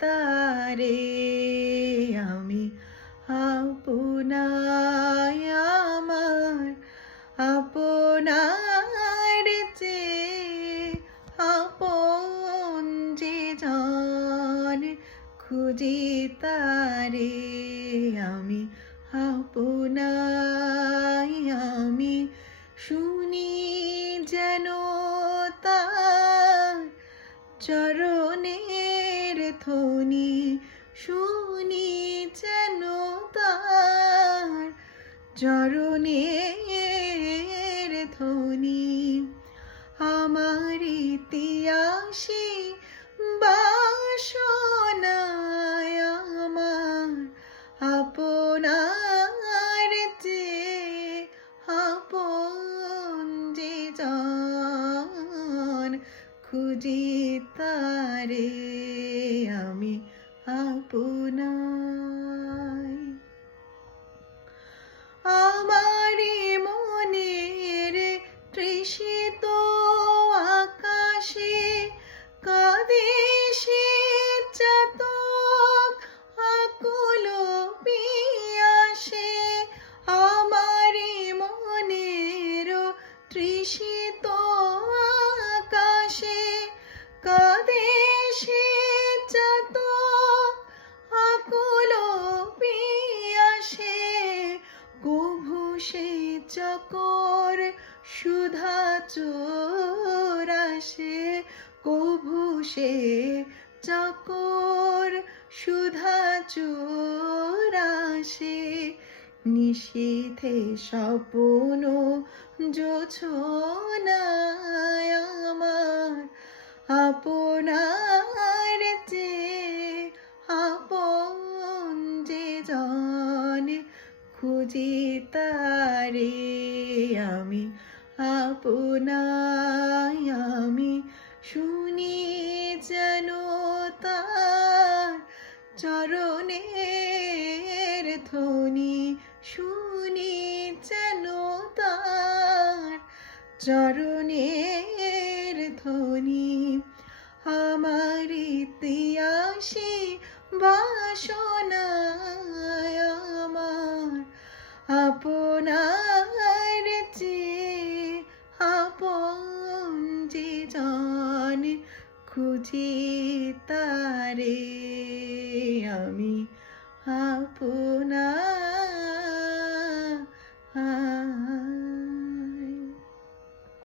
তারে আমি আপনায় আমার আপনার চেয়ে আপন যে জন খুঁজি তারে আমি আপনায় আমি শুনি যেন তার চরণের ধ্বনি শুনি যেন তার চরণের ধ্বনি আমার ইতিহাসে বাসনায় আমার আপনার চেয়ে আপন যে জন খুঁজি তারে আমি আপনায় আমার মনের তৃষিত আকাশে কাঁদে সে চাতক আকুল পিয়াসে আমার মনের তৃষিত আকাশে কাঁদে সে চাতক আকুল পিয়াসে কভু সে চকর সুধা চোরাসে কভু সে চকর সুধা চোরাসে নিশীথে স্বপ্ন জোছনায় আমার আপনার চেয়ে আপন যে জন খুঁজি তারে আমি আপনায় আমি শুনি যেন তার চরণের ধ্বনি শুনি যেন তার চরণের ধ্বনি আমার ইতিহাসে বাসনায় আমার আপনার চেয়ে আপন যে জন খুঁজি তারে আমি আপন